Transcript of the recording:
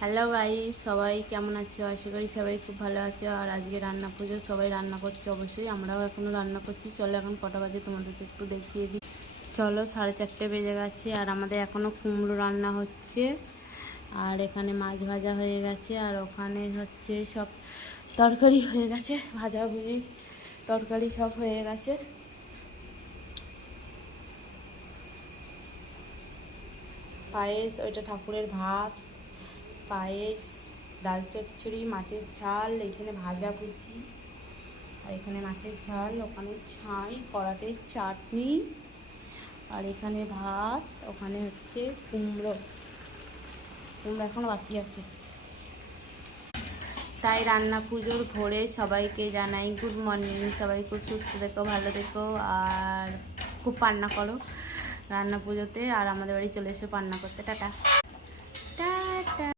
Hello guys, সবাই কেমন আছো? আশা করি সবাই খুব ভালো আছো। আর আজকে রান্না পুজো, সবাই রান্না করছে অবশ্যই, আমরাও এখনও রান্না করছি। চলো এখন কটা বাজে তোমাদেরকে একটু দেখিয়ে দিই। চলো, 4:30 বেজে গেছে আর আমাদের এখনও কুমড়ো রান্না হচ্ছে। আর এখানে মাছ ভাজা হয়ে গেছে, আর ওখানে হচ্ছে সব তরকারি হয়ে গেছে, ভাজাভুজি তরকারি সব হয়ে গেছে। পায়েস, ওইটা ঠাকুরের ভাত, পায়েস, ডাল চচ্চড়ি, মাছের ঝাল, এখানে ভাজাভুজি, আর এখানে মাছের ঝাল, ওখানে ছাই, কড়াতে চাটনি, আর এখানে ভাত, ওখানে হচ্ছে কুমড়ো। কুমড়ো এখনও বাকি আছে। তাই রান্না পুজোর ভোরে সবাইকে জানাই গুড মর্নিং। সবাই খুব সুস্থ থেকো, ভালো থেকো, আর খুব পান্না করো রান্না পুজোতে। আর আমাদের বাড়ি চলে এসো পান্না করতে। টাটা।